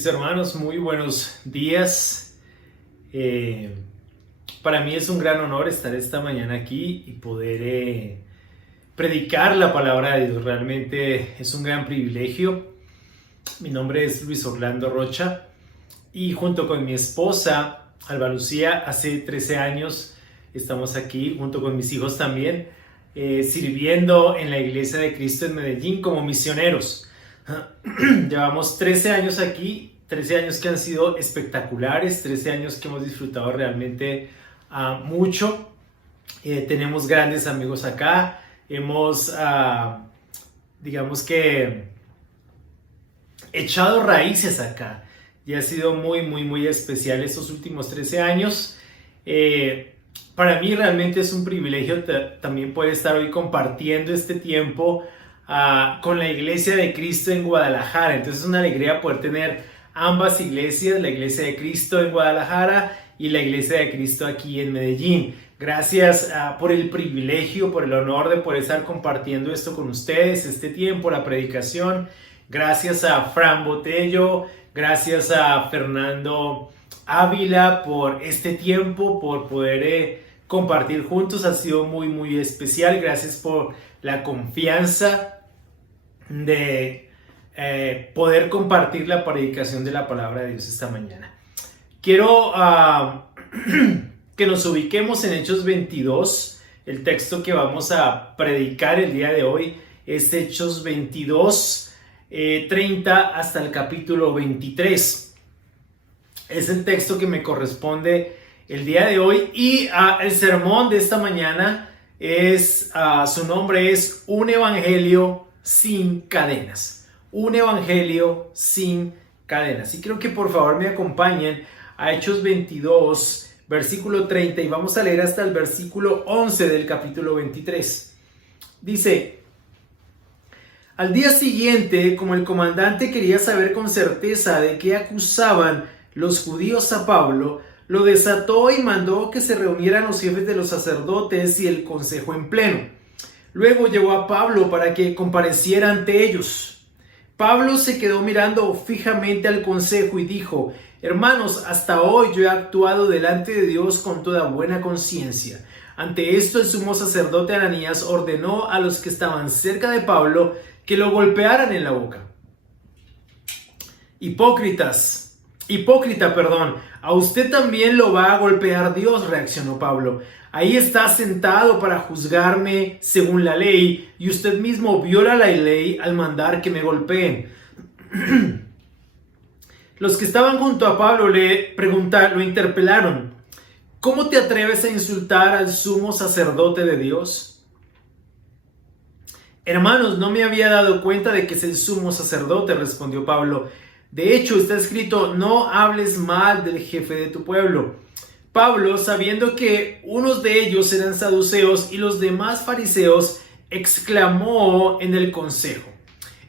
Mis hermanos, muy buenos días. Para mí es un gran honor estar esta mañana aquí y poder predicar la palabra de Dios. Realmente es un gran privilegio. Mi nombre es Luis Orlando Rocha y junto con mi esposa, Alba Lucía, hace 13 años estamos aquí, junto con mis hijos también, sirviendo en la Iglesia de Cristo en Medellín como misioneros. Llevamos 13 años aquí, 13 años que han sido espectaculares, 13 años que hemos disfrutado realmente mucho. Tenemos grandes amigos acá, hemos, digamos que, echado raíces acá y ha sido muy especial estos últimos 13 años. Para mí realmente es un privilegio también poder estar hoy compartiendo este tiempo con la Iglesia de Cristo en Guadalajara. Entonces es una alegría poder tener ambas iglesias, la Iglesia de Cristo en Guadalajara y la Iglesia de Cristo aquí en Medellín. Gracias por el privilegio, por el honor de poder estar compartiendo esto con ustedes, este tiempo, la predicación. Gracias a Fran Botello, gracias a Fernando Ávila por este tiempo, por poder compartir juntos. Ha sido muy especial. Gracias por la confianza de poder compartir la predicación de la palabra de Dios esta mañana. Quiero que nos ubiquemos en Hechos 22. El texto que vamos a predicar el día de hoy es Hechos 22, 30 hasta el capítulo 23. Es el texto que me corresponde el día de hoy y el sermón de esta mañana es, su nombre es Un Evangelio sin cadenas. Un Evangelio sin cadenas. Y creo que por favor me acompañen a Hechos 22, versículo 30 y vamos a leer hasta el versículo 11 del capítulo 23. Dice: al día siguiente, como el comandante quería saber con certeza de qué acusaban los judíos a Pablo, lo desató y mandó que se reunieran los jefes de los sacerdotes y el consejo en pleno. Luego llevó a Pablo para que compareciera ante ellos. Pablo se quedó mirando fijamente al consejo y dijo: hermanos, hasta hoy yo he actuado delante de Dios con toda buena conciencia. Ante esto el sumo sacerdote Ananías ordenó a los que estaban cerca de Pablo que lo golpearan en la boca. Hipócrita, a usted también lo va a golpear Dios, reaccionó Pablo. Ahí está sentado para juzgarme según la ley y usted mismo viola la ley al mandar que me golpeen. Los que estaban junto a Pablo lo interpelaron: ¿cómo te atreves a insultar al sumo sacerdote de Dios? Hermanos, no me había dado cuenta de que es el sumo sacerdote, respondió Pablo. De hecho, está escrito: no hables mal del jefe de tu pueblo. Pablo, sabiendo que unos de ellos eran saduceos y los demás fariseos, exclamó en el consejo: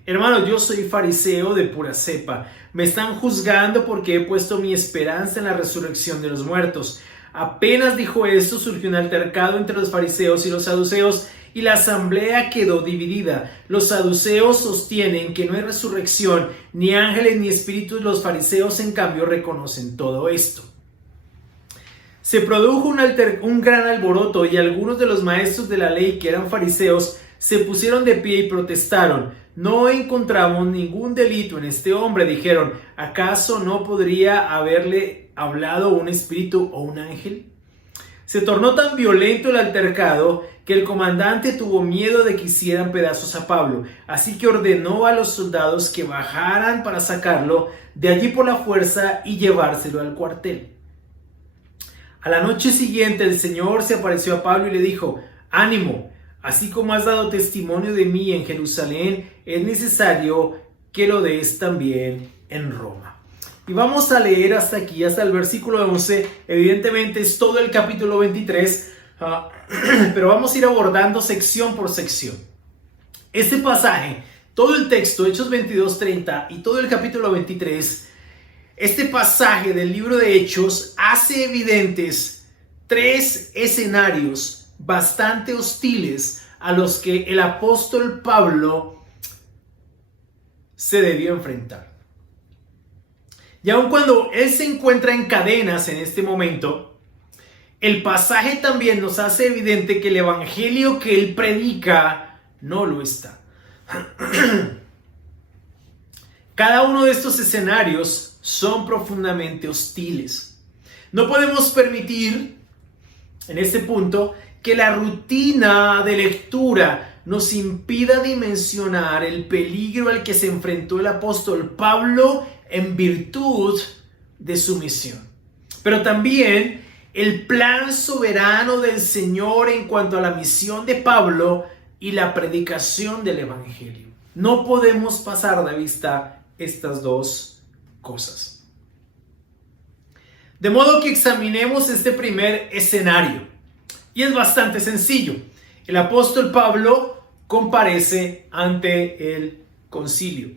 hermanos, yo soy fariseo de pura cepa. Me están juzgando porque he puesto mi esperanza en la resurrección de los muertos. Apenas dijo esto, surgió un altercado entre los fariseos y los saduceos y la asamblea quedó dividida. Los saduceos sostienen que no hay resurrección, ni ángeles ni espíritus. Los fariseos, en cambio, reconocen todo esto. Se produjo un gran alboroto y algunos de los maestros de la ley, que eran fariseos, se pusieron de pie y protestaron. No encontramos ningún delito en este hombre, dijeron. ¿Acaso no podría haberle hablado un espíritu o un ángel? Se tornó tan violento el altercado que el comandante tuvo miedo de que hicieran pedazos a Pablo, así que ordenó a los soldados que bajaran para sacarlo de allí por la fuerza y llevárselo al cuartel. A la noche siguiente el Señor se apareció a Pablo y le dijo: ánimo, así como has dado testimonio de mí en Jerusalén, es necesario que lo des también en Roma. Y vamos a leer hasta aquí, hasta el versículo 11. Evidentemente es todo el capítulo 23, pero vamos a ir abordando sección por sección. Este pasaje, todo el texto, Hechos 22, 30 y todo el capítulo 23, este pasaje del libro de Hechos hace evidentes tres escenarios bastante hostiles a los que el apóstol Pablo se debió enfrentar. Y aun cuando él se encuentra en cadenas en este momento, el pasaje también nos hace evidente que el evangelio que él predica no lo está. Cada uno de estos escenarios son profundamente hostiles. No podemos permitir, en este punto, que la rutina de lectura nos impida dimensionar el peligro al que se enfrentó el apóstol Pablo en virtud de su misión. Pero también el plan soberano del Señor en cuanto a la misión de Pablo y la predicación del evangelio. No podemos pasar de vista estas dos cosas. De modo que examinemos este primer escenario. Y es bastante sencillo. El apóstol Pablo comparece ante el concilio.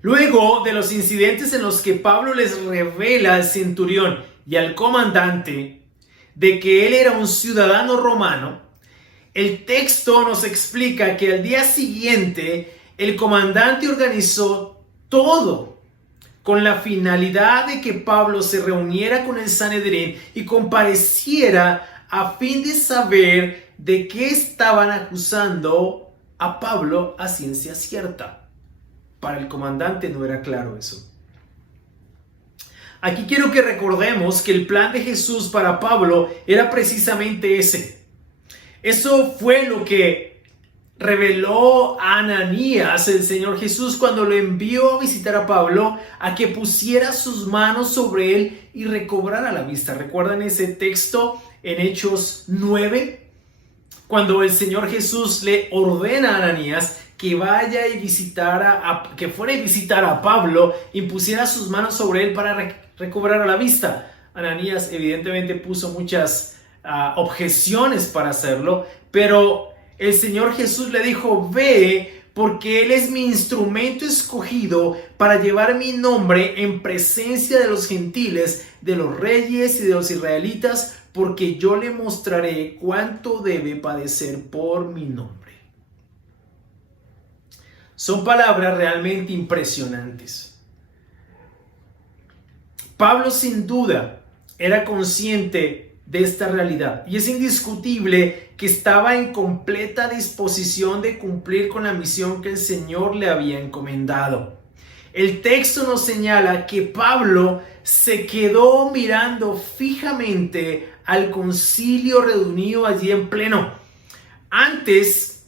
Luego de los incidentes en los que Pablo les revela al centurión y al comandante de que él era un ciudadano romano, el texto nos explica que al día siguiente el comandante organizó todo con la finalidad de que Pablo se reuniera con el Sanedrín y compareciera a fin de saber de qué estaban acusando a Pablo a ciencia cierta. Para el comandante no era claro eso. Aquí quiero que recordemos que el plan de Jesús para Pablo era precisamente ese. Eso fue lo que reveló a Ananías el Señor Jesús cuando lo envió a visitar a Pablo, a que pusiera sus manos sobre él y recobrara la vista. ¿Recuerdan ese texto en Hechos 9? Cuando el Señor Jesús le ordena a Ananías que vaya y que fuera a visitar a Pablo y pusiera sus manos sobre él para recobrar la vista. Ananías evidentemente puso muchas objeciones para hacerlo, pero el Señor Jesús le dijo: ve, porque Él es mi instrumento escogido para llevar mi nombre en presencia de los gentiles, de los reyes y de los israelitas, porque yo le mostraré cuánto debe padecer por mi nombre. Son palabras realmente impresionantes. Pablo sin duda era consciente de esta realidad y es indiscutible que estaba en completa disposición de cumplir con la misión que el Señor le había encomendado. El texto nos señala que Pablo se quedó mirando fijamente al concilio reunido allí en pleno. Antes,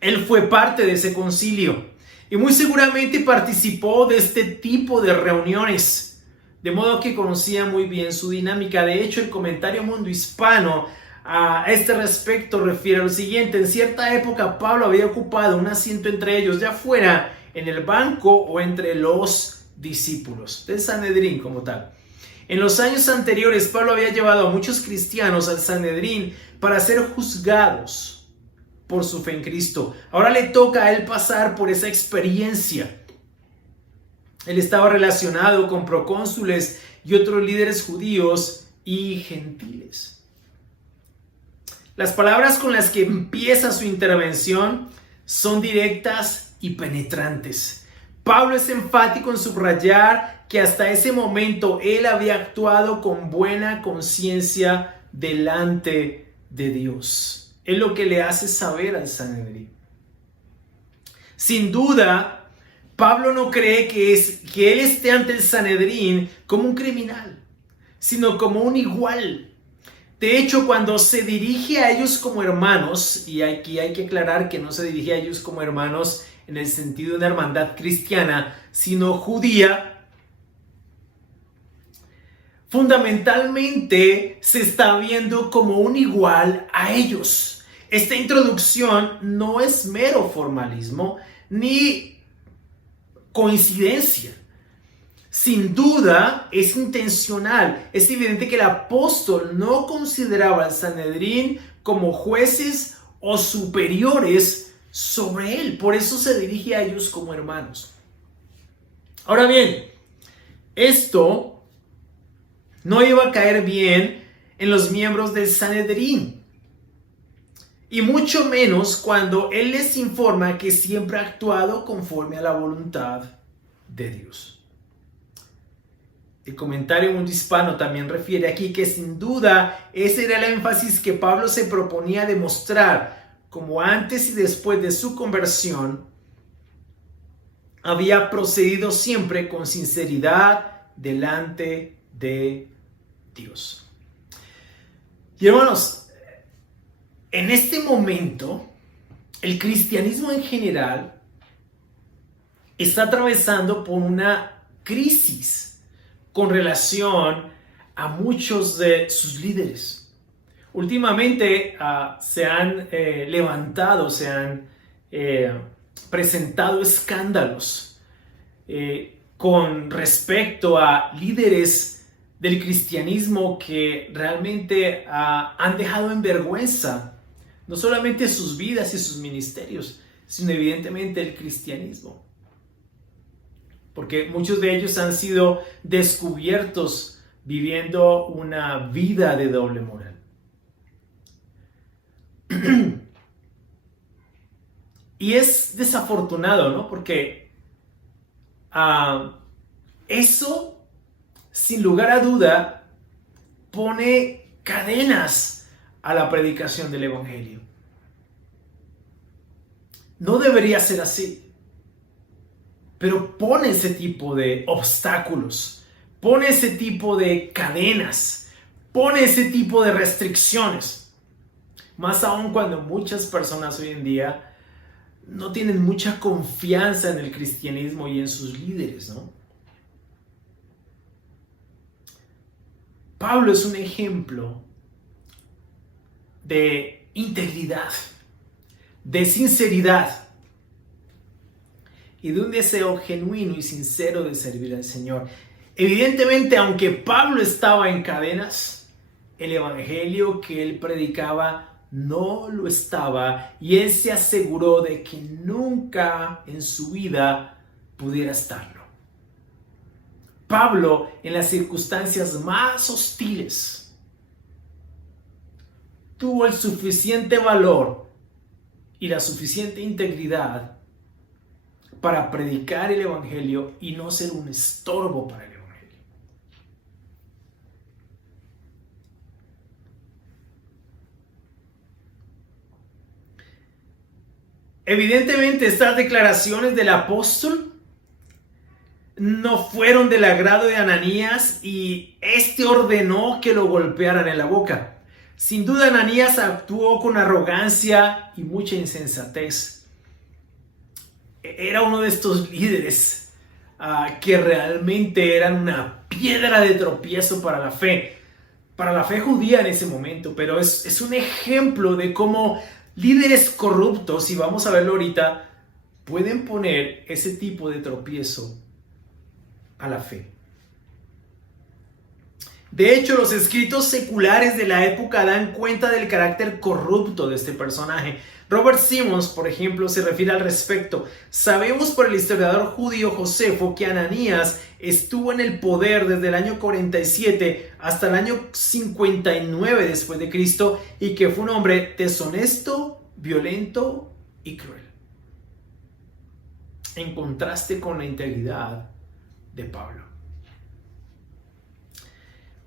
él fue parte de ese concilio y muy seguramente participó de este tipo de reuniones, de modo que conocía muy bien su dinámica. De hecho, el comentario Mundo Hispano a este respecto refiere a lo siguiente: en cierta época Pablo había ocupado un asiento entre ellos, ya fuera en el banco o entre los discípulos del Sanedrín como tal. En los años anteriores, Pablo había llevado a muchos cristianos al Sanedrín para ser juzgados por su fe en Cristo. Ahora le toca a él pasar por esa experiencia. Él estaba relacionado con procónsules y otros líderes judíos y gentiles. Las palabras con las que empieza su intervención son directas y penetrantes. Pablo es enfático en subrayar que hasta ese momento él había actuado con buena conciencia delante de Dios. Es lo que le hace saber al Sanedrín. Sin duda, Pablo no cree que él esté ante el Sanedrín como un criminal, sino como un igual. De hecho, cuando se dirige a ellos como hermanos, y aquí hay que aclarar que no se dirige a ellos como hermanos en el sentido de una hermandad cristiana, sino judía, fundamentalmente se está viendo como un igual a ellos. Esta introducción no es mero formalismo ni coincidencia. Sin duda es intencional. Es evidente que el apóstol no consideraba al Sanedrín como jueces o superiores sobre él. Por eso se dirige a ellos como hermanos. Ahora bien, esto no iba a caer bien en los miembros del Sanedrín. Y mucho menos cuando él les informa que siempre ha actuado conforme a la voluntad de Dios. El comentario Mundo Hispano también refiere aquí que sin duda ese era el énfasis que Pablo se proponía demostrar, como antes y después de su conversión había procedido siempre con sinceridad delante de Dios. Y hermanos, en este momento, el cristianismo en general está atravesando por una crisis con relación a muchos de sus líderes. Últimamente se han levantado, se han presentado escándalos con respecto a líderes del cristianismo que realmente han dejado en vergüenza no solamente sus vidas y sus ministerios, sino evidentemente el cristianismo. Porque muchos de ellos han sido descubiertos viviendo una vida de doble moral. Y es desafortunado, ¿no? Porque eso, sin lugar a duda, pone cadenas a la predicación del Evangelio. No debería ser así, pero pone ese tipo de obstáculos, pone ese tipo de cadenas, pone ese tipo de restricciones. Más aún cuando muchas personas hoy en día no tienen mucha confianza en el cristianismo y en sus líderes, ¿no? Pablo es un ejemplo de integridad, de sinceridad y de un deseo genuino y sincero de servir al Señor. Evidentemente, aunque Pablo estaba en cadenas, el evangelio que él predicaba no lo estaba, y él se aseguró de que nunca en su vida pudiera estarlo. Pablo, en las circunstancias más hostiles, tuvo el suficiente valor y la suficiente integridad para predicar el evangelio y no ser un estorbo para el evangelio. Evidentemente, estas declaraciones del apóstol no fueron del agrado de Ananías y este ordenó que lo golpearan en la boca. Sin duda, Ananías actuó con arrogancia y mucha insensatez. Era uno de estos líderes que realmente eran una piedra de tropiezo para la fe judía en ese momento, pero es un ejemplo de cómo líderes corruptos, y vamos a verlo ahorita, pueden poner ese tipo de tropiezo a la fe. De hecho, los escritos seculares de la época dan cuenta del carácter corrupto de este personaje. Robert Simmons, por ejemplo, se refiere al respecto. Sabemos por el historiador judío Josefo que Ananías estuvo en el poder desde el año 47 hasta el año 59 después de Cristo y que fue un hombre deshonesto, violento y cruel. En contraste con la integridad de Pablo.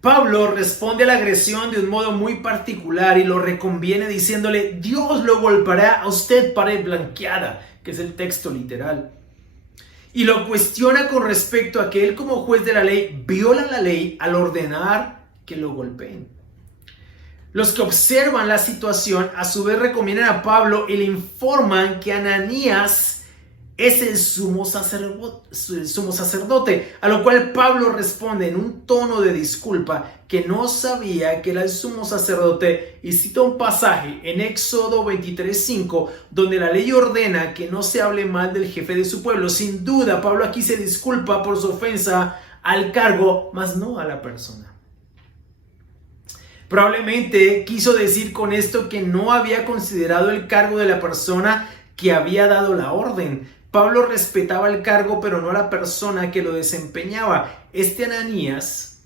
Pablo responde a la agresión de un modo muy particular y lo reconviene diciéndole: Dios lo golpeará a usted pared blanqueada, que es el texto literal. Y lo cuestiona con respecto a que él, como juez de la ley, viola la ley al ordenar que lo golpeen. Los que observan la situación a su vez recomiendan a Pablo y le informan que Ananías es el sumo sacerdote, a lo cual Pablo responde en un tono de disculpa que no sabía que era el sumo sacerdote y cita un pasaje en Éxodo 23:5 donde la ley ordena que no se hable mal del jefe de su pueblo. Sin duda, Pablo aquí se disculpa por su ofensa al cargo, mas no a la persona. Probablemente quiso decir con esto que no había considerado el cargo de la persona que había dado la orden. Pablo respetaba el cargo, pero no a la persona que lo desempeñaba. Este Ananías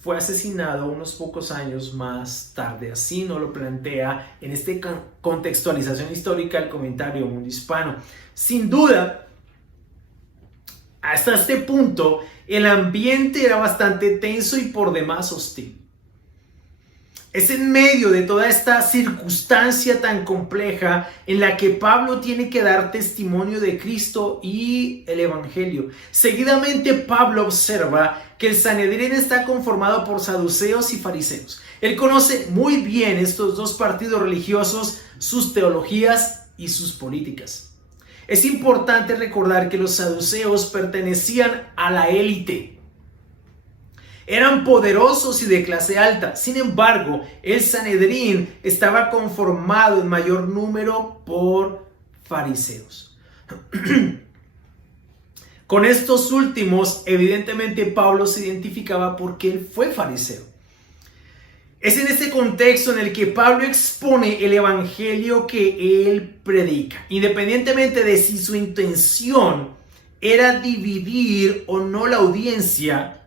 fue asesinado unos pocos años más tarde. Así nos lo plantea en esta contextualización histórica el comentario Mundo Hispano. Sin duda, Hasta este punto, el ambiente era bastante tenso y por demás hostil. Es en medio de toda esta circunstancia tan compleja en la que Pablo tiene que dar testimonio de Cristo y el Evangelio. Seguidamente Pablo observa que el Sanedrín está conformado por saduceos y fariseos. Él conoce muy bien estos dos partidos religiosos, sus teologías y sus políticas. Es importante recordar que los saduceos pertenecían a la élite. Eran poderosos y de clase alta. Sin embargo, el Sanedrín estaba conformado en mayor número por fariseos. Con estos últimos, evidentemente, Pablo se identificaba porque él fue fariseo. Es en este contexto en el que Pablo expone el evangelio que él predica, independientemente de si su intención era dividir o no la audiencia.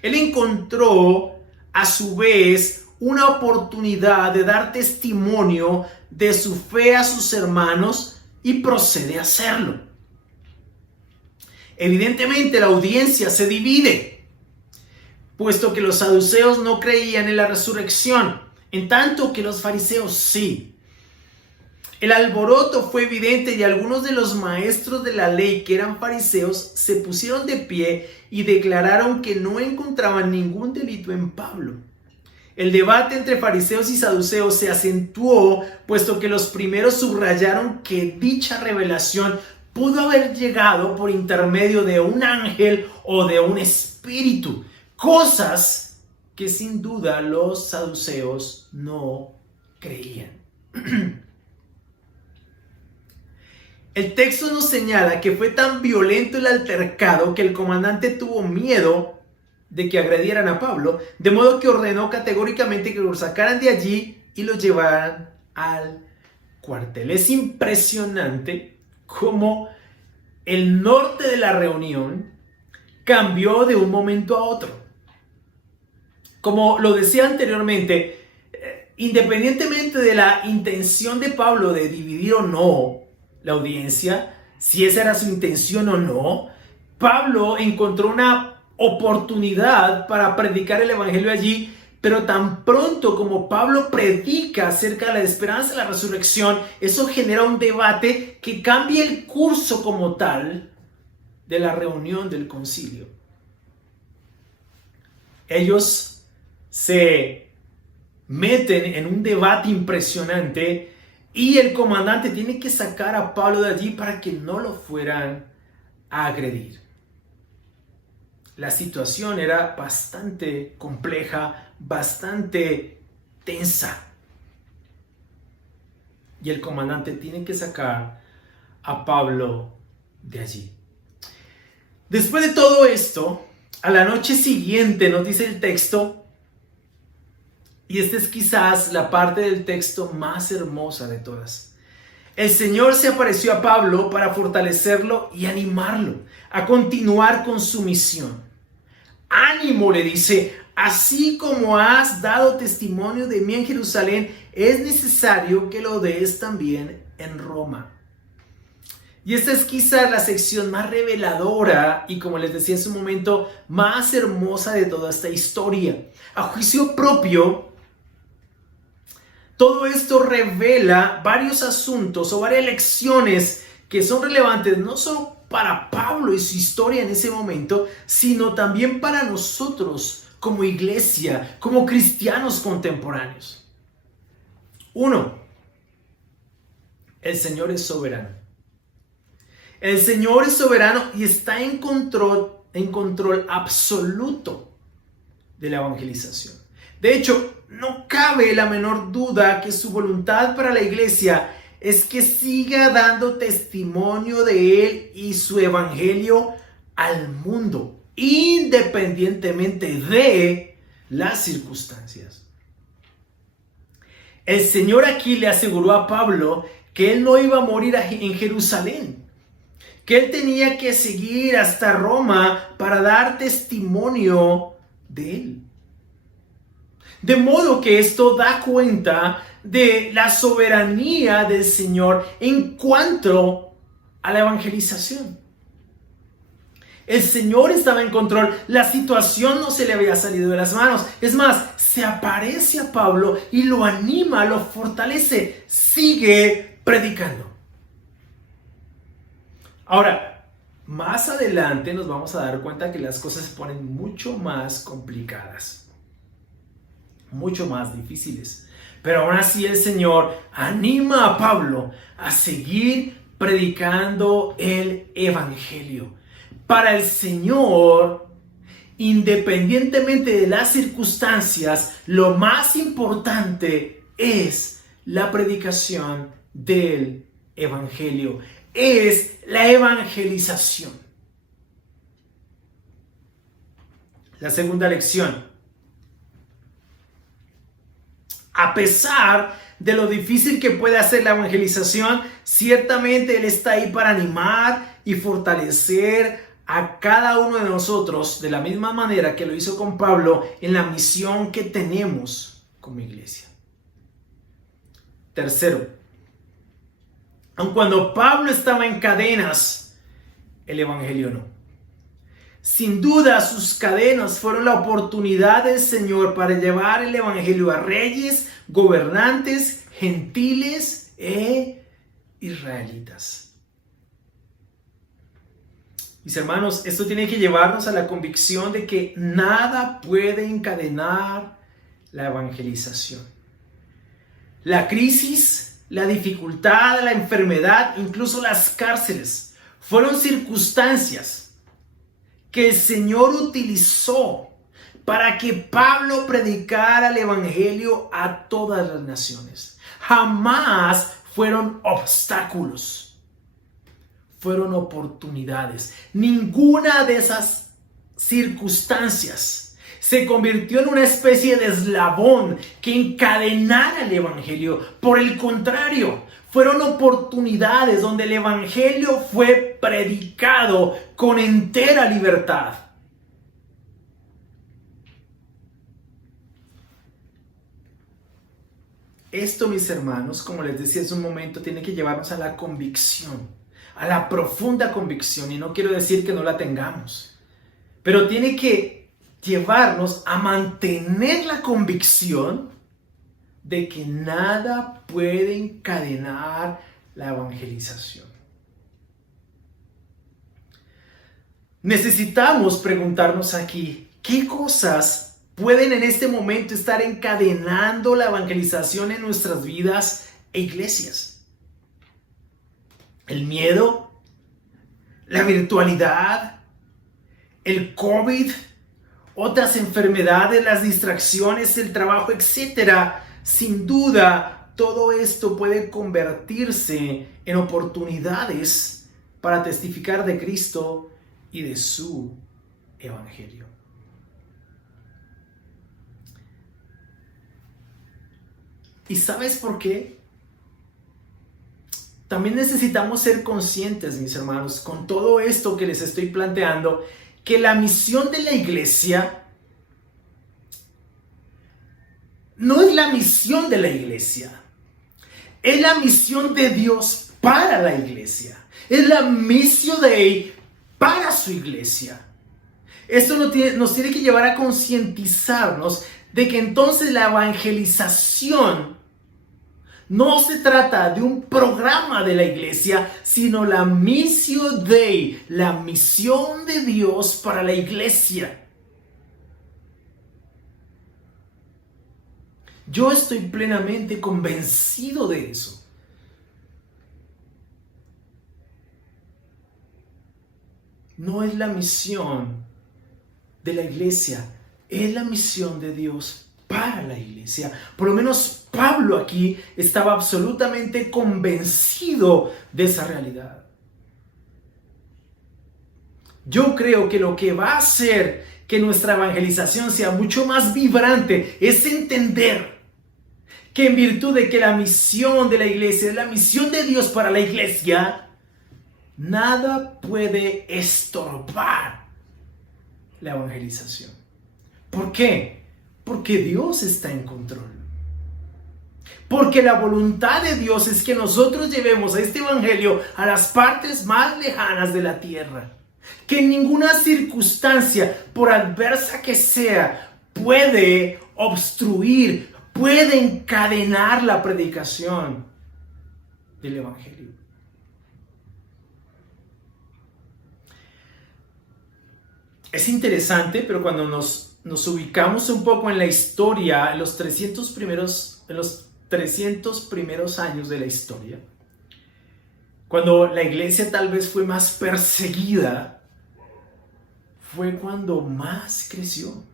Él encontró a su vez una oportunidad de dar testimonio de su fe a sus hermanos y procede a hacerlo. Evidentemente la audiencia se divide, puesto que los saduceos no creían en la resurrección, en tanto que los fariseos sí. El alboroto fue evidente y algunos de los maestros de la ley que eran fariseos se pusieron de pie y declararon que no encontraban ningún delito en Pablo. El debate entre fariseos y saduceos se acentuó, puesto que los primeros subrayaron que dicha revelación pudo haber llegado por intermedio de un ángel o de un espíritu, cosas que sin duda los saduceos no creían. El texto nos señala que fue tan violento el altercado que el comandante tuvo miedo de que agredieran a Pablo, de modo que ordenó categóricamente que lo sacaran de allí y lo llevaran al cuartel. Es impresionante cómo el norte de la reunión cambió de un momento a otro. Como lo decía anteriormente, independientemente de la intención de Pablo de dividir o no la audiencia, si esa era su intención o no, Pablo encontró una oportunidad para predicar el evangelio allí, pero tan pronto como Pablo predica acerca de la esperanza de la resurrección, eso genera un debate que cambia el curso como tal de la reunión del concilio. Ellos se meten en un debate impresionante y el comandante tiene que sacar a Pablo de allí para que no lo fueran a agredir. La situación era bastante compleja, bastante tensa. Y el comandante tiene que sacar a Pablo de allí. Después de todo esto, a la noche siguiente, nos dice el texto, y esta es quizás la parte del texto más hermosa de todas. El Señor se apareció a Pablo para fortalecerlo y animarlo a continuar con su misión. Ánimo, le dice, así como has dado testimonio de mí en Jerusalén, es necesario que lo des también en Roma. Y esta es quizás la sección más reveladora y, como les decía hace un momento, más hermosa de toda esta historia. A juicio propio, todo esto revela varios asuntos o varias lecciones que son relevantes no solo para Pablo y su historia en ese momento, sino también para nosotros como iglesia, como cristianos contemporáneos. 1. El Señor es soberano. El Señor es soberano y está en control absoluto de la evangelización. De hecho, no cabe la menor duda que su voluntad para la iglesia es que siga dando testimonio de Él y su evangelio al mundo, independientemente de las circunstancias. El Señor aquí le aseguró a Pablo que él no iba a morir en Jerusalén, que él tenía que seguir hasta Roma para dar testimonio de Él. De modo que esto da cuenta de la soberanía del Señor en cuanto a la evangelización. El Señor estaba en control. La situación no se le había salido de las manos. Es más, se aparece a Pablo y lo anima, lo fortalece. Sigue predicando. Ahora, más adelante nos vamos a dar cuenta que las cosas se ponen mucho más complicadas, mucho más difíciles. Pero aún así el Señor anima a Pablo a seguir predicando el Evangelio. Para el Señor, independientemente de las circunstancias, lo más importante es la predicación del Evangelio. Es la evangelización. La segunda lección. A pesar de lo difícil que puede hacer la evangelización, ciertamente Él está ahí para animar y fortalecer a cada uno de nosotros de la misma manera que lo hizo con Pablo en la misión que tenemos como iglesia. Tercero, aun cuando Pablo estaba en cadenas, el evangelio no. Sin duda, sus cadenas fueron la oportunidad del Señor para llevar el evangelio a reyes, gobernantes, gentiles e israelitas. Mis hermanos, esto tiene que llevarnos a la convicción de que nada puede encadenar la evangelización. La crisis, la dificultad, la enfermedad, incluso las cárceles, fueron circunstancias que el Señor utilizó para que Pablo predicara el evangelio a todas las naciones. Jamás fueron obstáculos, fueron oportunidades. Ninguna de esas circunstancias se convirtió en una especie de eslabón que encadenara el evangelio. Por el contrario, fueron oportunidades donde el evangelio fue predicado con entera libertad. Esto, mis hermanos, como les decía hace un momento, tiene que llevarnos a la convicción, a la profunda convicción, y no quiero decir que no la tengamos, pero tiene que llevarnos a mantener la convicción de que nada puede encadenar la evangelización. Necesitamos preguntarnos aquí, ¿qué cosas pueden en este momento estar encadenando la evangelización en nuestras vidas e iglesias? ¿El miedo? ¿La virtualidad? ¿El COVID? ¿Otras enfermedades? ¿Las distracciones? ¿El trabajo? Etcétera. Sin duda, todo esto puede convertirse en oportunidades para testificar de Cristo y de su evangelio. ¿Y sabes por qué? También necesitamos ser conscientes, mis hermanos, con todo esto que les estoy planteando, que la misión de la iglesia no es la misión de la iglesia, es la misión de Dios para la iglesia, es la misión Dei para su iglesia. Esto nos tiene que llevar a concientizarnos de que entonces la evangelización no se trata de un programa de la iglesia, sino la missio Dei, la misión de Dios para la iglesia. Yo estoy plenamente convencido de eso. No es la misión de la iglesia, es la misión de Dios para la iglesia. Por lo menos Pablo aquí estaba absolutamente convencido de esa realidad. Yo creo que lo que va a hacer que nuestra evangelización sea mucho más vibrante es entender que en virtud de que la misión de la iglesia es la misión de Dios para la iglesia, nada puede estorbar la evangelización. ¿Por qué? Porque Dios está en control. Porque la voluntad de Dios es que nosotros llevemos a este evangelio a las partes más lejanas de la tierra. que ninguna circunstancia, por adversa que sea, puede obstruir, puede encadenar la predicación del Evangelio. Es interesante, pero cuando nos ubicamos un poco en la historia, en los 300 primeros años de la historia, cuando la iglesia tal vez fue más perseguida, fue cuando más creció,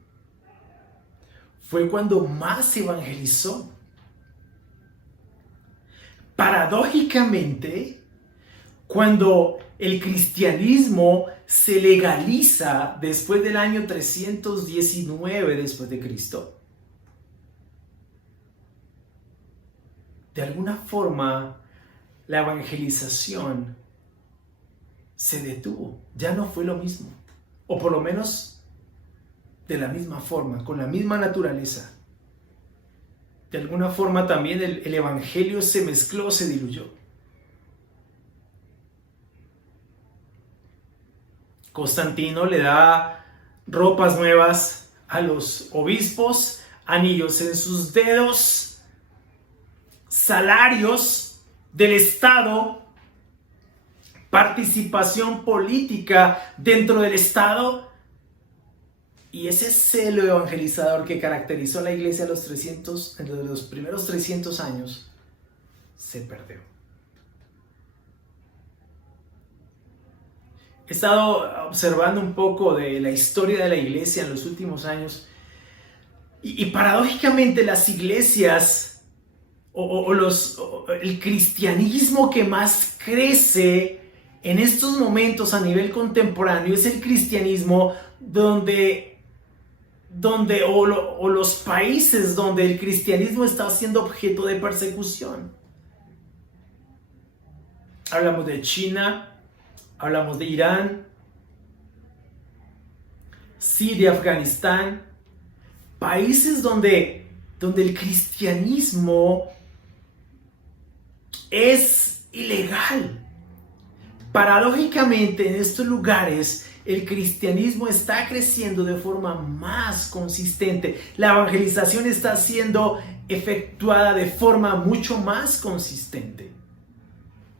fue cuando más evangelizó. Paradójicamente, cuando el cristianismo se legaliza después del año 319 después de Cristo, de alguna forma la evangelización se detuvo, ya no fue lo mismo, o por lo menos de la misma forma, con la misma naturaleza. De alguna forma también el evangelio se mezcló, se diluyó. Constantino le da ropas nuevas a los obispos, anillos en sus dedos, salarios del Estado, participación política dentro del Estado, y ese celo evangelizador que caracterizó a la iglesia en los primeros 300 años se perdió. He estado observando un poco de la historia de la iglesia en los últimos años y paradójicamente las iglesias el cristianismo que más crece en estos momentos a nivel contemporáneo es el cristianismo los países donde el cristianismo está siendo objeto de persecución. Hablamos de China, hablamos de Irán, Siria, Afganistán, países donde el cristianismo es ilegal. Paradójicamente, en estos lugares, el cristianismo está creciendo de forma más consistente. La evangelización está siendo efectuada de forma mucho más consistente.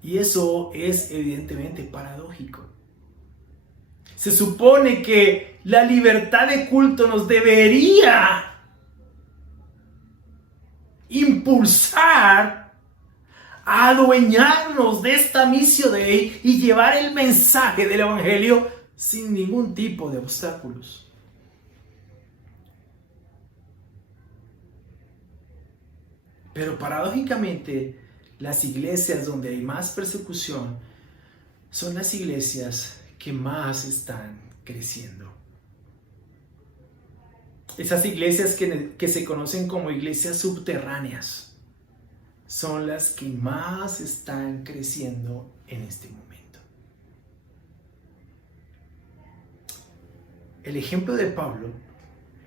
Y eso es evidentemente paradójico. Se supone que la libertad de culto nos debería impulsar a adueñarnos de esta missio Dei y llevar el mensaje del evangelio sin ningún tipo de obstáculos. Pero paradójicamente, las iglesias donde hay más persecución son las iglesias que más están creciendo. Esas iglesias que se conocen como iglesias subterráneas son las que más están creciendo en este momento. El ejemplo de Pablo,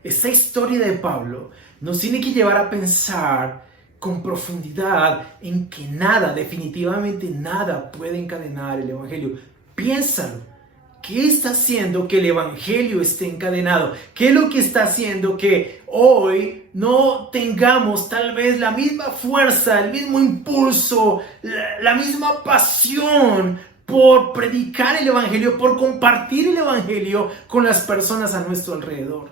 esa historia de Pablo, nos tiene que llevar a pensar con profundidad en que nada, definitivamente nada puede encadenar el evangelio. Piénsalo. ¿Qué está haciendo que el evangelio esté encadenado? ¿Qué es lo que está haciendo que hoy no tengamos tal vez la misma fuerza, el mismo impulso, la misma pasión por predicar el evangelio, por compartir el evangelio con las personas a nuestro alrededor?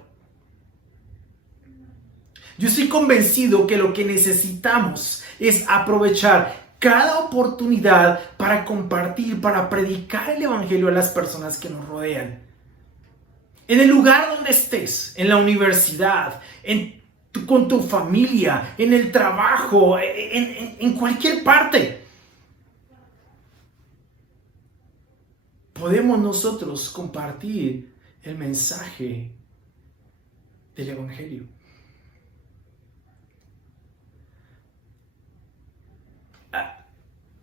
Yo estoy convencido que lo que necesitamos es aprovechar cada oportunidad para compartir, para predicar el evangelio a las personas que nos rodean. En el lugar donde estés, en la universidad, con tu familia, en el trabajo, en cualquier parte, podemos nosotros compartir el mensaje del evangelio.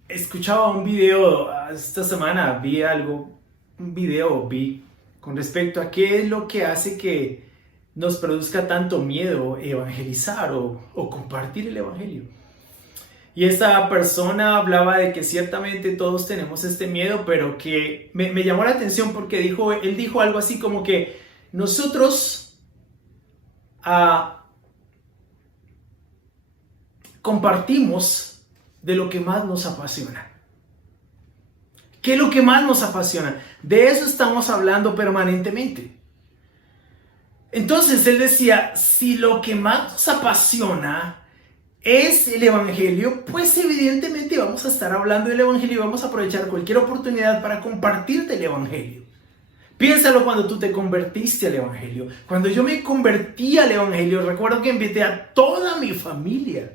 Escuchaba un video esta semana, vi con respecto a qué es lo que hace que nos produzca tanto miedo evangelizar o compartir el evangelio. Y esa persona hablaba de que ciertamente todos tenemos este miedo, pero que me llamó la atención porque él dijo algo así como que nosotros compartimos de lo que más nos apasiona. ¿Qué es lo que más nos apasiona? De eso estamos hablando permanentemente. Entonces él decía, si lo que más nos apasiona es el Evangelio, pues evidentemente vamos a estar hablando del Evangelio y vamos a aprovechar cualquier oportunidad para compartirte el Evangelio. Piénsalo cuando tú te convertiste al Evangelio. Cuando yo me convertí al Evangelio, recuerdo que invité a toda mi familia.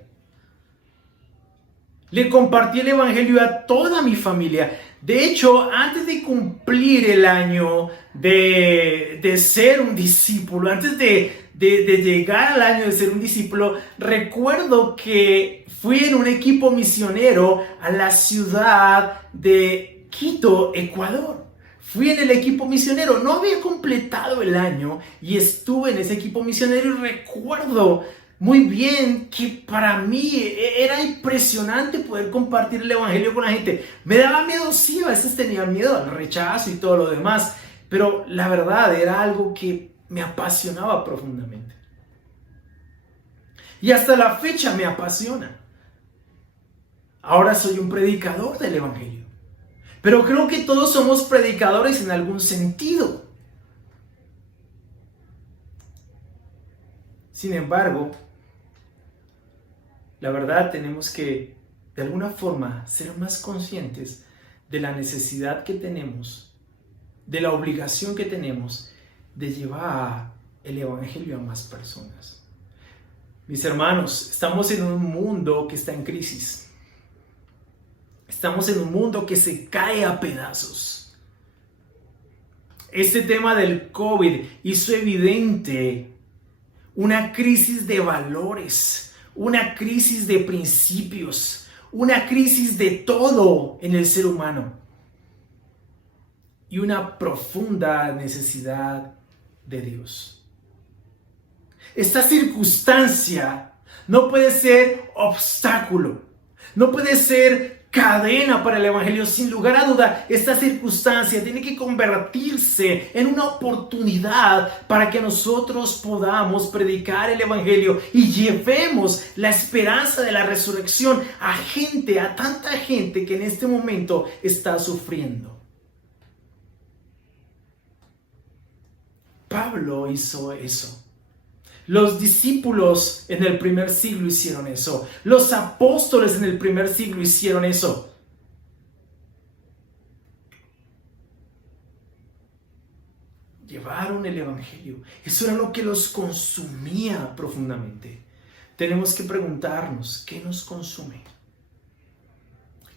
Le compartí el Evangelio a toda mi familia. De hecho, antes de cumplir el año de ser un discípulo, antes de llegar al año de ser un discípulo, recuerdo que fui en un equipo misionero a la ciudad de Quito, Ecuador. Fui en el equipo misionero, no había completado el año y estuve en ese equipo misionero y recuerdo muy bien que para mí era impresionante poder compartir el Evangelio con la gente. Me daba miedo, sí, a veces tenía miedo al rechazo y todo lo demás, pero la verdad era algo que me apasionaba profundamente. Y hasta la fecha me apasiona. Ahora soy un predicador del Evangelio. Pero creo que todos somos predicadores en algún sentido. Sin embargo, la verdad tenemos que, de alguna forma, ser más conscientes de la necesidad que tenemos, de la obligación que tenemos de llevar el Evangelio a más personas. Mis hermanos, estamos en un mundo que está en crisis. Estamos en un mundo que se cae a pedazos. Este tema del COVID hizo evidente una crisis de valores, una crisis de principios, una crisis de todo en el ser humano y una profunda necesidad de Dios. Esta circunstancia no puede ser obstáculo, no puede ser cadena para el Evangelio. Sin lugar a duda, esta circunstancia tiene que convertirse en una oportunidad para que nosotros podamos predicar el Evangelio y llevemos la esperanza de la resurrección a tanta gente que en este momento está sufriendo. Pablo hizo eso. Los discípulos en el primer siglo hicieron eso. Los apóstoles en el primer siglo hicieron eso. Llevaron el Evangelio. Eso era lo que los consumía profundamente. Tenemos que preguntarnos, ¿qué nos consume?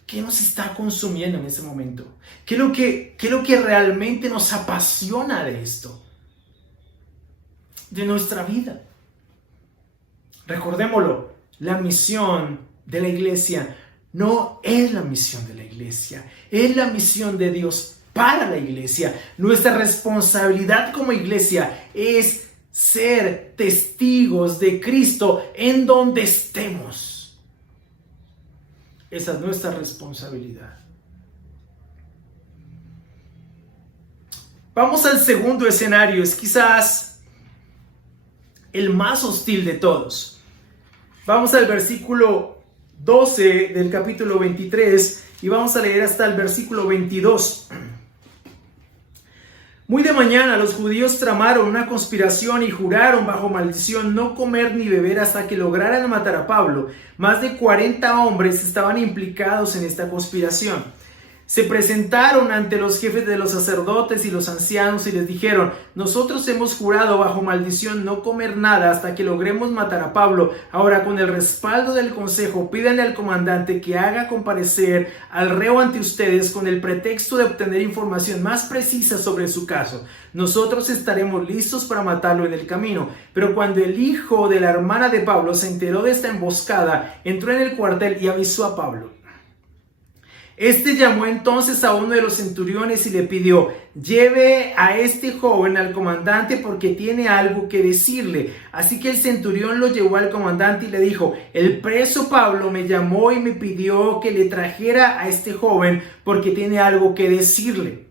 ¿Qué nos está consumiendo en ese momento? ¿Qué es lo que realmente nos apasiona de esto? De nuestra vida. Recordémoslo, la misión de la iglesia no es la misión de la iglesia, es la misión de Dios para la iglesia. Nuestra responsabilidad como iglesia es ser testigos de Cristo en donde estemos. Esa es nuestra responsabilidad. Vamos al segundo escenario, es quizás el más hostil de todos. Vamos al versículo 12 del capítulo 23 y vamos a leer hasta el versículo 22. Muy de mañana los judíos tramaron una conspiración y juraron bajo maldición no comer ni beber hasta que lograran matar a Pablo. Más de 40 hombres estaban implicados en esta conspiración. Se presentaron ante los jefes de los sacerdotes y los ancianos y les dijeron: nosotros hemos jurado bajo maldición no comer nada hasta que logremos matar a Pablo. Ahora, con el respaldo del consejo, pídanle al comandante que haga comparecer al reo ante ustedes con el pretexto de obtener información más precisa sobre su caso. Nosotros estaremos listos para matarlo en el camino. Pero cuando el hijo de la hermana de Pablo se enteró de esta emboscada, entró en el cuartel y avisó a Pablo. Este llamó entonces a uno de los centuriones y le pidió: lleve a este joven al comandante porque tiene algo que decirle. Así que el centurión lo llevó al comandante y le dijo: el preso Pablo me llamó y me pidió que le trajera a este joven porque tiene algo que decirle.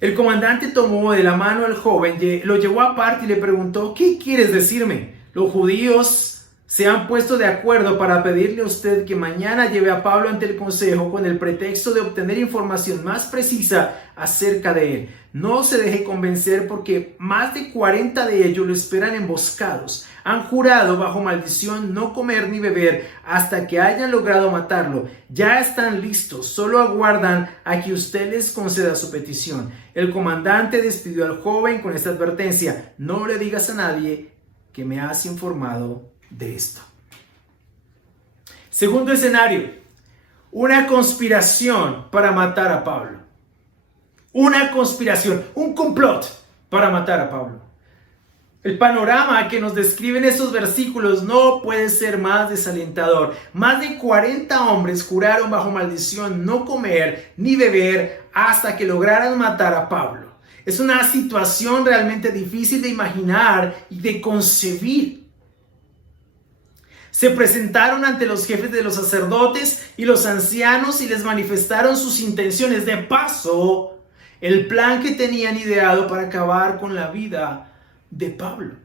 El comandante tomó de la mano al joven, lo llevó aparte y le preguntó: ¿qué quieres decirme? Los judíos se han puesto de acuerdo para pedirle a usted que mañana lleve a Pablo ante el consejo con el pretexto de obtener información más precisa acerca de él. No se deje convencer porque más de 40 de ellos lo esperan emboscados. Han jurado bajo maldición no comer ni beber hasta que hayan logrado matarlo. Ya están listos, solo aguardan a que usted les conceda su petición. El comandante despidió al joven con esta advertencia: no le digas a nadie que me has informado de esto. Segundo escenario: una conspiración para matar a Pablo. Una conspiración, un complot para matar a Pablo. El panorama que nos describen esos versículos no puede ser más desalentador. Más de 40 hombres juraron bajo maldición no comer ni beber hasta que lograran matar a Pablo. Es una situación realmente difícil de imaginar y de concebir. Se presentaron ante los jefes de los sacerdotes y los ancianos y les manifestaron sus intenciones. De paso, el plan que tenían ideado para acabar con la vida de Pablo.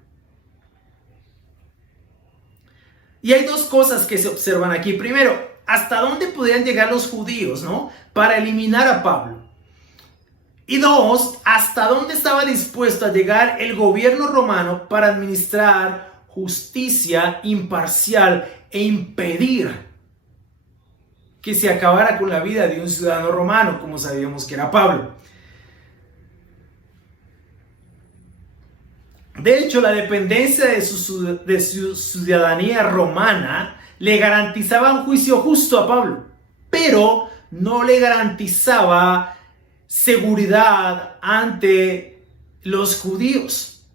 Y hay dos cosas que se observan aquí. Primero, ¿hasta dónde podían llegar los judíos, para eliminar a Pablo? Y dos, ¿hasta dónde estaba dispuesto a llegar el gobierno romano para administrar justicia imparcial e impedir que se acabara con la vida de un ciudadano romano, como sabíamos que era Pablo? De hecho, la dependencia de su ciudadanía romana le garantizaba un juicio justo a Pablo, pero no le garantizaba seguridad ante los judíos.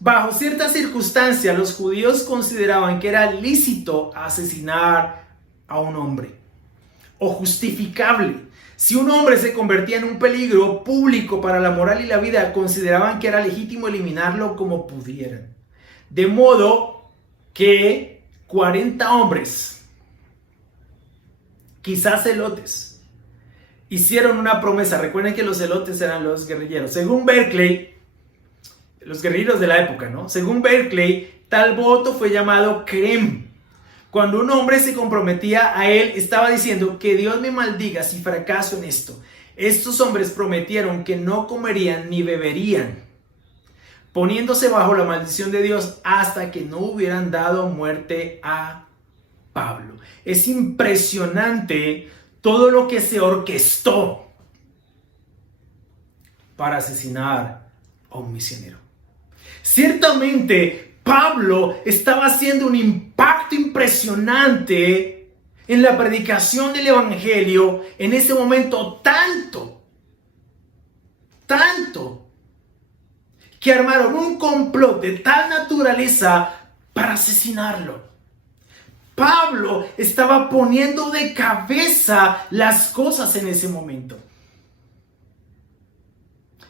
Bajo ciertas circunstancias, los judíos consideraban que era lícito asesinar a un hombre, o justificable. Si un hombre se convertía en un peligro público para la moral y la vida, consideraban que era legítimo eliminarlo como pudieran. De modo que 40 hombres, quizás celotes, hicieron una promesa. Recuerden que los celotes eran los guerrilleros. Según Berkeley, los guerrilleros de la época, Según Berkeley, tal voto fue llamado kerem. Cuando un hombre se comprometía a él, estaba diciendo: que Dios me maldiga si fracaso en esto. Estos hombres prometieron que no comerían ni beberían, poniéndose bajo la maldición de Dios hasta que no hubieran dado muerte a Pablo. Es impresionante todo lo que se orquestó para asesinar a un misionero. Ciertamente, Pablo estaba haciendo un impacto impresionante en la predicación del evangelio en ese momento, tanto que armaron un complot de tal naturaleza para asesinarlo. Pablo estaba poniendo de cabeza las cosas en ese momento.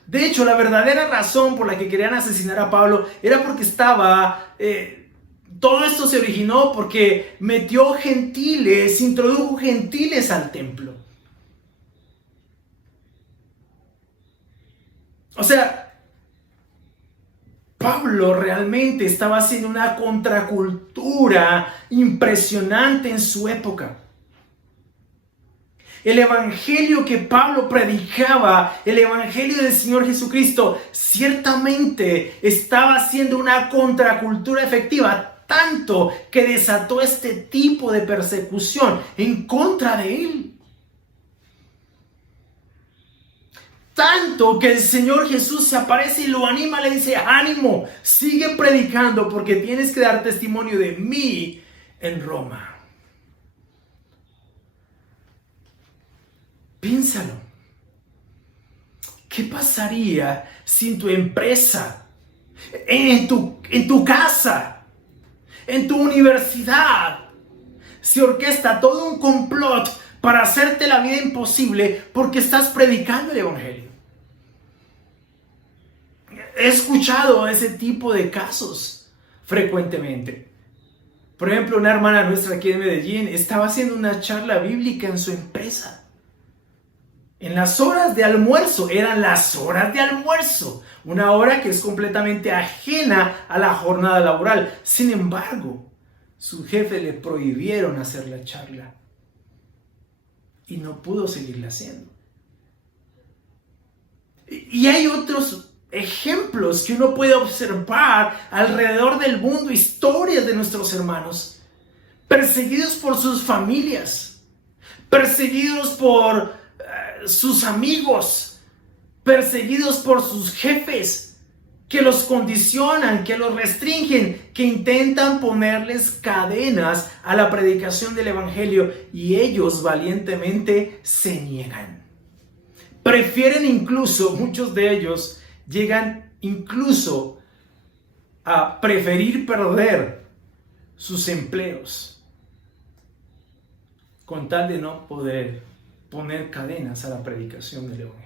De hecho, la verdadera razón por la que querían asesinar a Pablo era porque todo esto se originó porque introdujo gentiles al templo. O sea, Pablo realmente estaba haciendo una contracultura impresionante en su época. El evangelio que Pablo predicaba, el evangelio del Señor Jesucristo, ciertamente estaba haciendo una contracultura efectiva, tanto que desató este tipo de persecución en contra de él. Tanto que el Señor Jesús se aparece y lo anima, le dice: ánimo, sigue predicando porque tienes que dar testimonio de mí en Roma. Piénsalo. ¿Qué pasaría si en tu empresa, en tu casa, en tu universidad, se orquesta todo un complot para hacerte la vida imposible porque estás predicando el evangelio. He escuchado ese tipo de casos frecuentemente. Por ejemplo, una hermana nuestra aquí en Medellín estaba haciendo una charla bíblica en su empresa. En las horas de almuerzo, eran las horas de almuerzo, una hora que es completamente ajena a la jornada laboral. Sin embargo, su jefe le prohibieron hacer la charla y no pudo seguirla haciendo. Y hay otros ejemplos que uno puede observar alrededor del mundo, historias de nuestros hermanos, perseguidos por sus familias, perseguidos por sus amigos, perseguidos por sus jefes, que los condicionan, que los restringen, que intentan ponerles cadenas a la predicación del evangelio, y ellos valientemente se niegan. Prefieren incluso, muchos de ellos llegan incluso a preferir perder sus empleos con tal de no poder poner cadenas a la predicación del evangelio.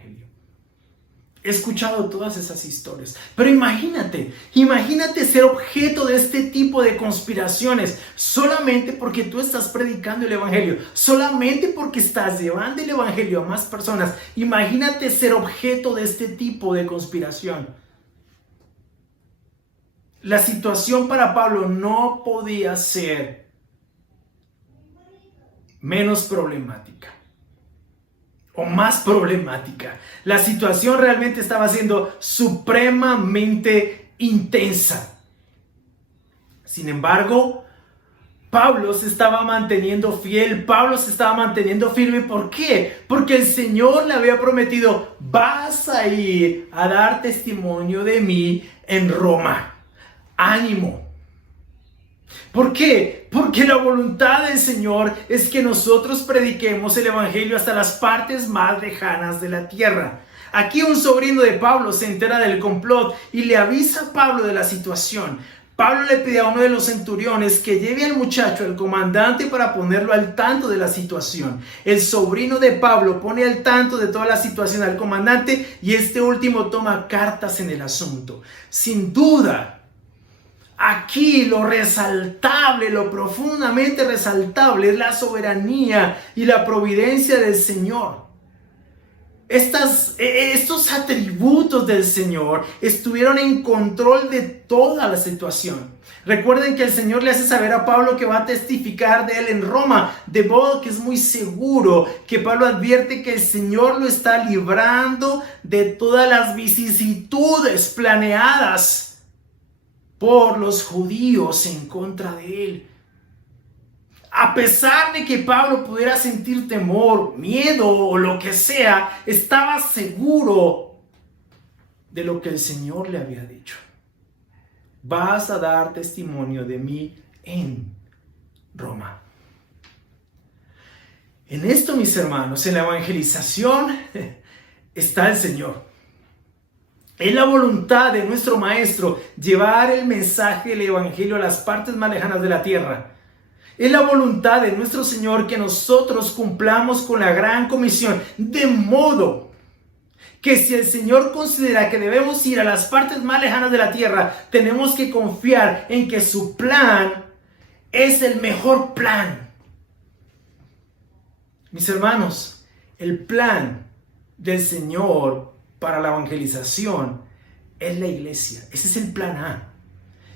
He escuchado todas esas historias, pero imagínate ser objeto de este tipo de conspiraciones solamente porque tú estás predicando el evangelio, solamente porque estás llevando el evangelio a más personas. Imagínate ser objeto de este tipo de conspiración. La situación para Pablo no podía ser menos problemática o más problemática. La situación realmente estaba siendo supremamente intensa. Sin embargo, Pablo se estaba manteniendo fiel, Pablo se estaba manteniendo firme. ¿Por qué? Porque el Señor le había prometido: vas a ir a dar testimonio de mí en Roma. ¡Ánimo! ¿Por qué? Porque la voluntad del Señor es que nosotros prediquemos el evangelio hasta las partes más lejanas de la tierra. Aquí un sobrino de Pablo se entera del complot y le avisa a Pablo de la situación. Pablo le pide a uno de los centuriones que lleve al muchacho al comandante para ponerlo al tanto de la situación. El sobrino de Pablo pone al tanto de toda la situación al comandante y este último toma cartas en el asunto. Sin duda, aquí lo resaltable, lo profundamente resaltable es la soberanía y la providencia del Señor. Estos atributos del Señor estuvieron en control de toda la situación. Recuerden que el Señor le hace saber a Pablo que va a testificar de él en Roma, de modo que es muy seguro que Pablo advierte que el Señor lo está librando de todas las vicisitudes planeadas por los judíos en contra de él. A pesar de que Pablo pudiera sentir temor, miedo o lo que sea, estaba seguro de lo que el Señor le había dicho. Vas a dar testimonio de mí en Roma. En esto, mis hermanos, en la evangelización está el Señor. Es la voluntad de nuestro Maestro llevar el mensaje del evangelio a las partes más lejanas de la tierra. Es la voluntad de nuestro Señor que nosotros cumplamos con la gran comisión, de modo que si el Señor considera que debemos ir a las partes más lejanas de la tierra, tenemos que confiar en que su plan es el mejor plan. Mis hermanos, el plan del Señor para la evangelización es la iglesia. Ese es el plan A.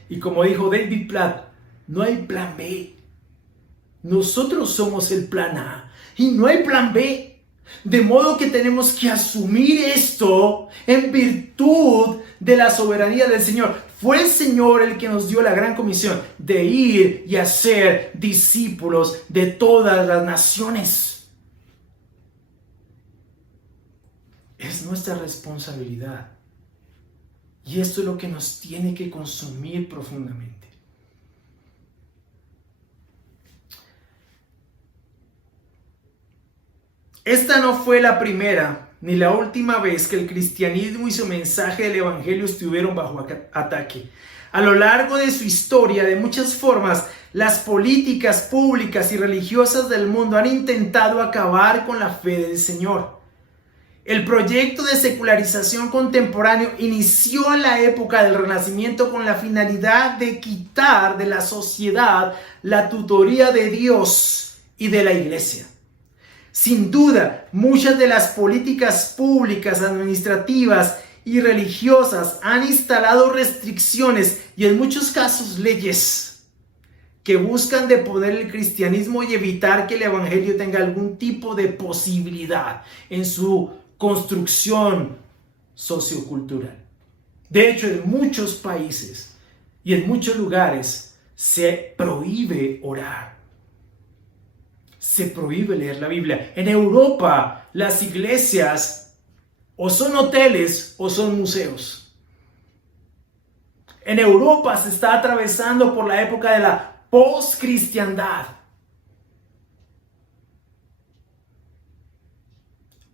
Y como dijo David Platt, no hay plan B. Nosotros somos el plan A y no hay plan B. De modo que tenemos que asumir esto en virtud de la soberanía del Señor. Fue el Señor el que nos dio la gran comisión de ir y hacer discípulos de todas las naciones. Es nuestra responsabilidad. Y esto es lo que nos tiene que consumir profundamente. Esta no fue la primera ni la última vez que el cristianismo y su mensaje del evangelio estuvieron bajo ataque. A lo largo de su historia, de muchas formas, Las políticas públicas y religiosas del mundo han intentado acabar con la fe del Señor. El proyecto de secularización contemporáneo inició en la época del Renacimiento con la finalidad de quitar de la sociedad la tutoría de Dios y de la Iglesia. Sin duda, muchas de las políticas públicas, administrativas y religiosas han instalado restricciones y en muchos casos leyes que buscan deponer el cristianismo y evitar que el evangelio tenga algún tipo de posibilidad en su construcción sociocultural. De hecho, en muchos países y en muchos lugares se prohíbe orar. Se prohíbe leer la Biblia. En Europa, las iglesias o son hoteles o son museos. En Europa se está atravesando por la época de la poscristiandad.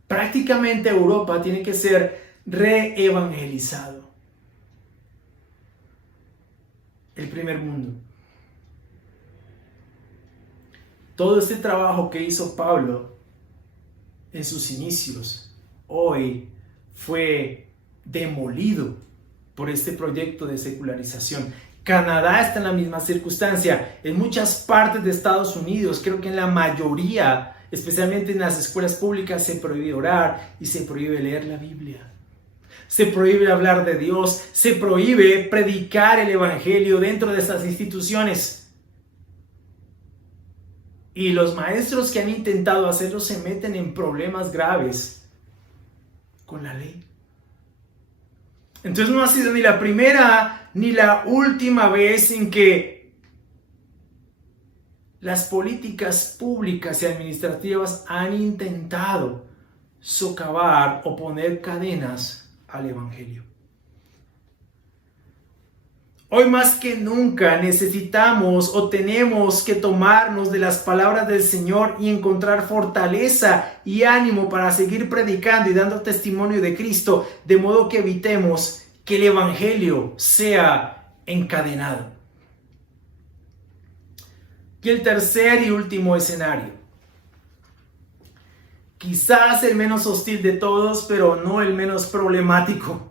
Prácticamente Europa tiene que ser reevangelizado. El primer mundo. Todo este trabajo que hizo Pablo en sus inicios, hoy fue demolido por este proyecto de secularización. Canadá está en la misma circunstancia. En muchas partes de Estados Unidos, creo que en la mayoría, especialmente en las escuelas públicas, se prohíbe orar y se prohíbe leer la Biblia. Se prohíbe hablar de Dios, se prohíbe predicar el evangelio dentro de estas instituciones. Y los maestros que han intentado hacerlo se meten en problemas graves con la ley. Entonces no ha sido ni la primera ni la última vez en que las políticas públicas y administrativas han intentado socavar o poner cadenas al evangelio. Hoy más que nunca necesitamos o tenemos que tomarnos de las palabras del Señor y encontrar fortaleza y ánimo para seguir predicando y dando testimonio de Cristo, de modo que evitemos que el evangelio sea encadenado. Y el tercer y último escenario, quizás el menos hostil de todos, pero no el menos problemático.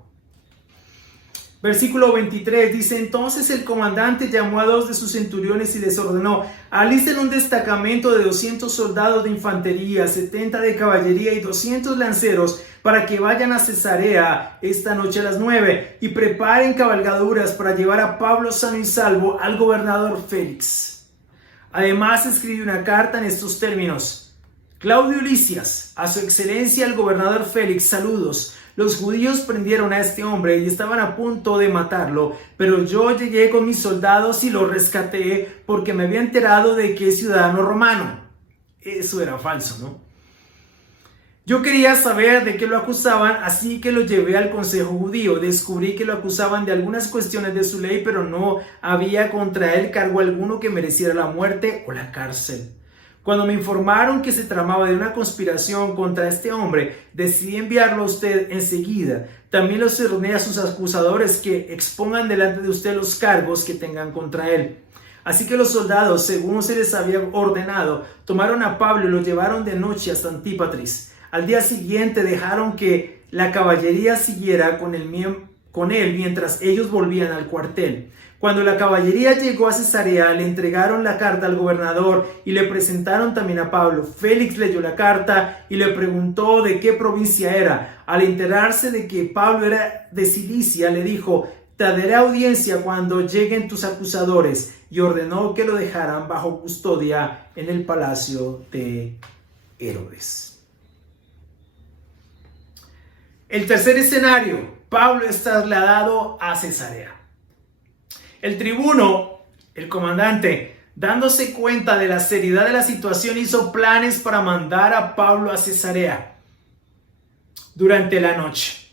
Versículo 23 dice: entonces el comandante llamó a 2 de sus centuriones y les ordenó: alisten un destacamento de 200 soldados de infantería, 70 de caballería y 200 lanceros para que vayan a Cesarea esta noche a las 9 y preparen cabalgaduras para llevar a Pablo sano y salvo al gobernador Félix. Además escribió una carta en estos términos: Claudio Lisias, a su excelencia el gobernador Félix, saludos. Los judíos prendieron a este hombre y estaban a punto de matarlo, pero yo llegué con mis soldados y lo rescaté porque me había enterado de que es ciudadano romano. Eso era falso, ¿no? Yo quería saber de qué lo acusaban, así que lo llevé al consejo judío. Descubrí que lo acusaban de algunas cuestiones de su ley, pero no había contra él cargo alguno que mereciera la muerte o la cárcel. Cuando me informaron que se tramaba de una conspiración contra este hombre, decidí enviarlo a usted enseguida. También los ordené a sus acusadores que expongan delante de usted los cargos que tengan contra él. Así que los soldados, según se les había ordenado, tomaron a Pablo y lo llevaron de noche hasta Antípatris. Al día siguiente dejaron que la caballería siguiera con él mientras ellos volvían al cuartel. Cuando la caballería llegó a Cesarea, le entregaron la carta al gobernador y le presentaron también a Pablo. Félix leyó la carta y le preguntó de qué provincia era. Al enterarse de que Pablo era de Cilicia, le dijo: te daré audiencia cuando lleguen tus acusadores, y ordenó que lo dejaran bajo custodia en el palacio de Herodes. El tercer escenario: Pablo es trasladado a Cesarea. El tribuno, el comandante, dándose cuenta de la seriedad de la situación, hizo planes para mandar a Pablo a Cesarea durante la noche.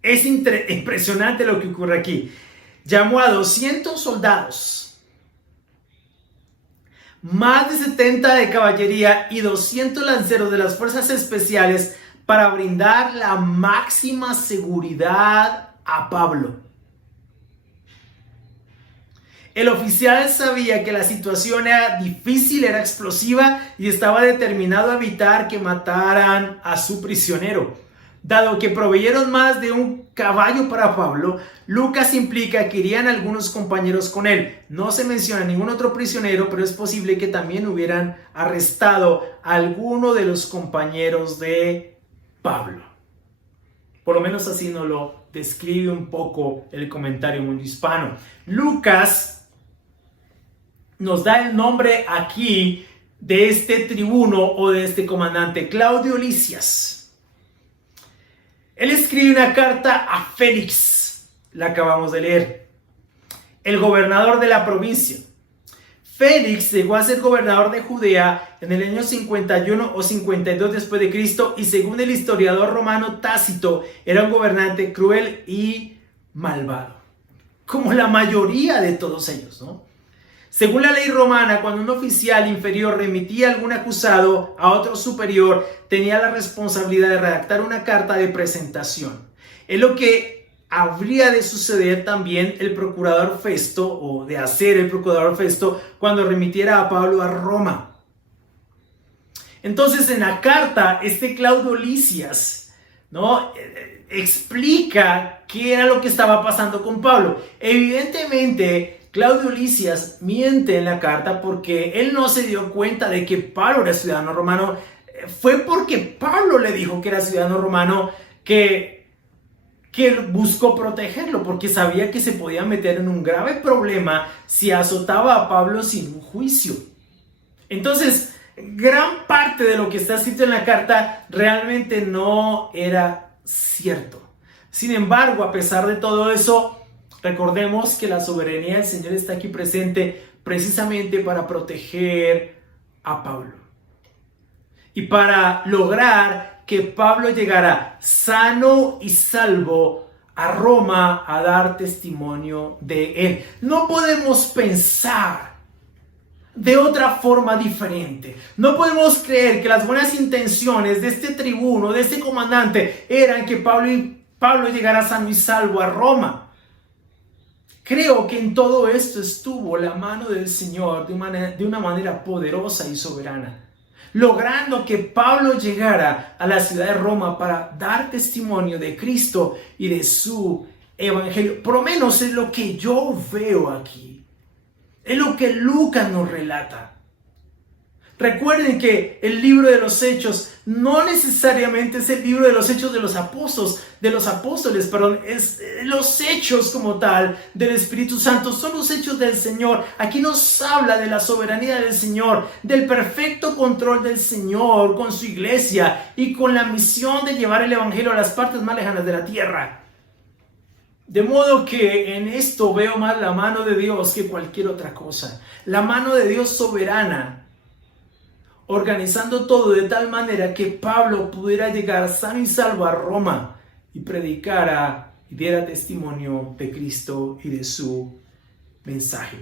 Es impresionante lo que ocurre aquí. Llamó a 200 soldados, más de 70 de caballería y 200 lanceros de las fuerzas especiales para brindar la máxima seguridad a Pablo. El oficial sabía que la situación era difícil, era explosiva y estaba determinado a evitar que mataran a su prisionero. Dado que proveyeron más de un caballo para Pablo, Lucas implica que irían algunos compañeros con él. No se menciona ningún otro prisionero, pero es posible que también hubieran arrestado a alguno de los compañeros de Pablo. Por lo menos así nos lo describe un poco el comentario Mundo Hispano. Lucas nos da el nombre aquí de este tribuno o de este comandante, Claudio Lisias. Él escribe una carta a Félix, la acabamos de leer, el gobernador de la provincia. Félix llegó a ser gobernador de Judea en el año 51 o 52 después de Cristo y según el historiador romano Tácito era un gobernante cruel y malvado, como la mayoría de todos ellos, ¿no? Según la ley romana, cuando un oficial inferior remitía a algún acusado a otro superior, tenía la responsabilidad de redactar una carta de presentación. Es lo que habría de suceder también el procurador Festo, o de hacer el procurador Festo, cuando remitiera a Pablo a Roma. Entonces, en la carta, este Claudio Lisias, ¿no?, explica qué era lo que estaba pasando con Pablo. Evidentemente, Claudio Lisias miente en la carta porque él no se dio cuenta de que Pablo era ciudadano romano. Fue porque Pablo le dijo que era ciudadano romano que buscó protegerlo, porque sabía que se podía meter en un grave problema si azotaba a Pablo sin un juicio. Entonces, gran parte de lo que está escrito en la carta realmente no era cierto. Sin embargo, a pesar de todo eso, recordemos que la soberanía del Señor está aquí presente precisamente para proteger a Pablo y para lograr que Pablo llegara sano y salvo a Roma a dar testimonio de él. No podemos pensar de otra forma diferente. No podemos creer que las buenas intenciones de este tribuno, de este comandante, eran que Pablo llegara sano y salvo a Roma. Creo que en todo esto estuvo la mano del Señor de una manera poderosa y soberana, logrando que Pablo llegara a la ciudad de Roma para dar testimonio de Cristo y de su evangelio. Por lo menos es lo que yo veo aquí, es lo que Lucas nos relata. Recuerden que el libro de los Hechos no necesariamente es el libro de los Hechos de los apóstoles, es los Hechos como tal del Espíritu Santo, son los Hechos del Señor. Aquí nos habla de la soberanía del Señor, del perfecto control del Señor con su iglesia y con la misión de llevar el evangelio a las partes más lejanas de la tierra. De modo que en esto veo más la mano de Dios que cualquier otra cosa, la mano de Dios soberana, organizando todo de tal manera que Pablo pudiera llegar sano y salvo a Roma y predicara y diera testimonio de Cristo y de su mensaje.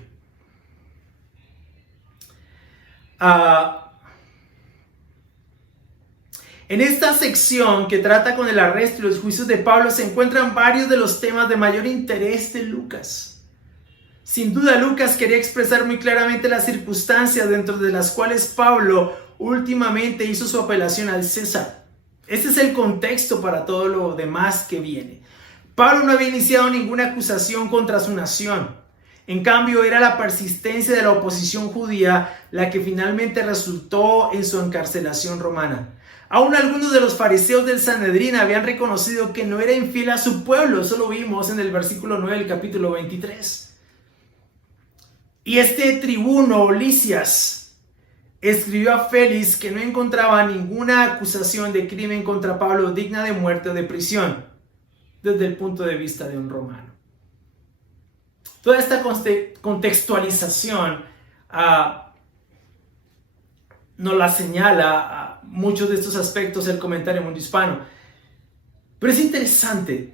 En esta sección que trata con el arresto y los juicios de Pablo se encuentran varios de los temas de mayor interés de Lucas. Sin duda, Lucas quería expresar muy claramente las circunstancias dentro de las cuales Pablo últimamente hizo su apelación al César. Este es el contexto para todo lo demás que viene. Pablo no había iniciado ninguna acusación contra su nación. En cambio, era la persistencia de la oposición judía la que finalmente resultó en su encarcelación romana. Aún algunos de los fariseos del Sanedrín habían reconocido que no era infiel a su pueblo. Eso lo vimos en el versículo 9 del capítulo 23. Y este tribuno, Lisias, escribió a Félix que no encontraba ninguna acusación de crimen contra Pablo digna de muerte o de prisión, desde el punto de vista de un romano. Toda esta contextualización nos la señala muchos de estos aspectos del comentario Mundo Hispano. Pero es interesante,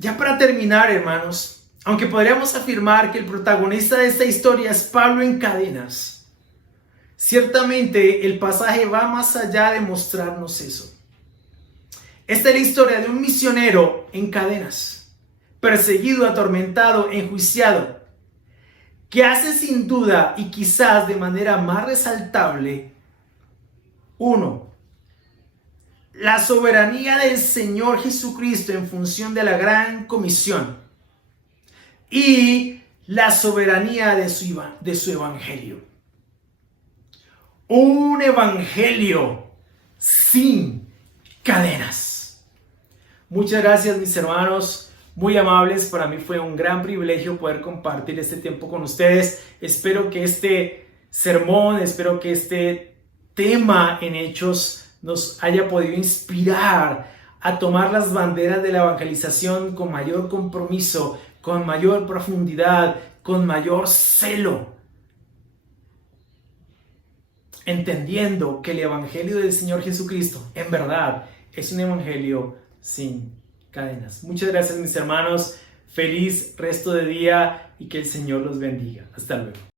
ya para terminar, hermanos, aunque podríamos afirmar que el protagonista de esta historia es Pablo en cadenas, ciertamente el pasaje va más allá de mostrarnos eso. Esta es la historia de un misionero en cadenas, perseguido, atormentado, enjuiciado, que hace sin duda y quizás de manera más resaltable, 1. La soberanía del Señor Jesucristo en función de la gran comisión y la soberanía de su evangelio. Un evangelio sin cadenas. Muchas gracias, mis hermanos, muy amables. Para mí fue un gran privilegio poder compartir este tiempo con ustedes. Espero que este sermón, espero que este tema en Hechos nos haya podido inspirar a tomar las banderas de la evangelización con mayor compromiso, con mayor profundidad, con mayor celo, entendiendo que el evangelio del Señor Jesucristo en verdad es un evangelio sin cadenas. Muchas gracias, mis hermanos. Feliz resto de día y que el Señor los bendiga. Hasta luego.